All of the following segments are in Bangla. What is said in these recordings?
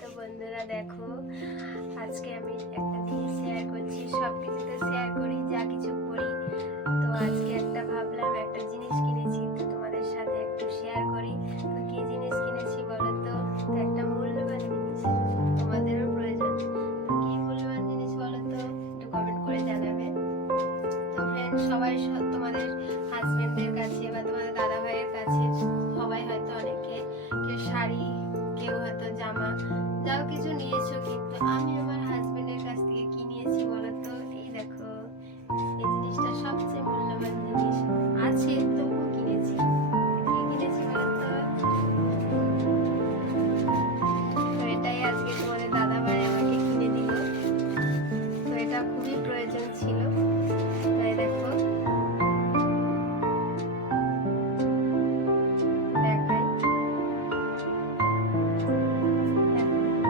তো বন্ধুরা দেখো, আজকে আমি একটা জিনিস শেয়ার করছি। সব কিছু তো শেয়ার করি, যা কিছু করি। তো আজকে একটা ভাবলাম একটা জিনিস কিনেছি, তো তোমাদের সাথে একটু শেয়ার করি। তো কি জিনিস কিনেছি বলো তো? তো একটা মূল্যবান জিনিস, তোমাদেরও প্রয়োজন। তো কি মূল্যবান জিনিস বলো তো? একটু কমেন্ট করে জানাবে। তো ফ্রেন্ড, সবাই তোমাদের হাজবেন্ডের কাছে বা তোমাদের দাদা ভাইয়ের কাছে সবাই হয়তো অনেকে কেউ শাড়ি, কেউ হয়তো জামা, যাও কিছু নিয়েছো, কিন্তু আমি আমার হাজবেন্ডের কাছ থেকে কি নিয়েছি বলো তো? এই দেখো, এই জিনিসটা সবচেয়ে মূল্যবান জিনিস আছে, তবুও কিনেছি। কি কিনেছি বলো তো? তো এটাই আজকে তোমাদের দাদা ভাই আমাকে কিনে দিল। তো এটা খুবই প্রয়োজন ছিল, তাই দেখো দেখাই।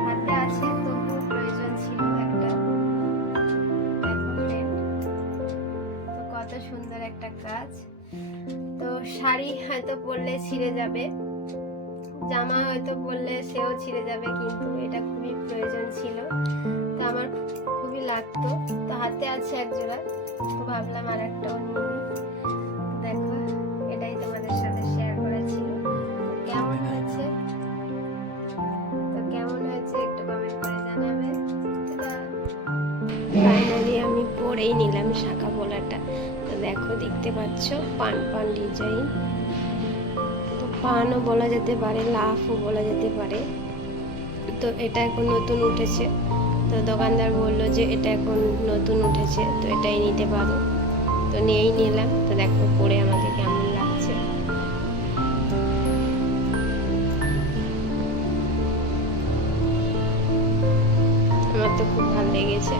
হাতে আছে, তবুও প্রয়োজন ছিল একটা। দেখো ফ্রেন্ড, তো কত সুন্দর একটা কাজ। তো শাড়ি হয়তো পরলে ছিঁড়ে যাবে, জামা হয়তো পরলে সেও ছিঁড়ে যাবে, কিন্তু এটা খুবই প্রয়োজন ছিল। তো আমার খুবই লাগতো। তো হাতে আছে এক জোড়া, তো ভাবলাম আর একটাও নিয়ে নিই। তো দেখো, এটাই তোমাদের সাথে শেয়ার করা ছিল। কেমন হয়েছে, তো কেমন হয়েছে একটু কমেন্ট করে জানাবে। ফাইনালি আমি পরেই নিলাম শাখা পলাটা। তো দেখো, দেখতে পাচ্ছ পান পান ডিজাইন। তো পানও বলা যেতে পারে, লাফও বলা যেতে পারে। তো এটা এখন নতুন উঠেছে, তো দোকানদার বললো যে এটা এখন নতুন উঠেছে, তো এটাই নিতে পারো। তো নিয়েই নিলাম। তো দেখো পরে আমাকে কেমন লাগছে। আমার তো খুব ভালো লেগেছে।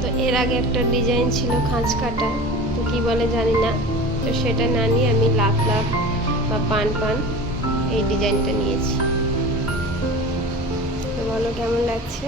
তো এর আগে একটা ডিজাইন ছিল খাঁজ কাটা, তো কি বলে জানি না, তো সেটা না নিয়ে আমি লাফ লাফ বা পান পান এই ডিজাইনটা নিয়েছি। তো বলো কেমন লাগছে।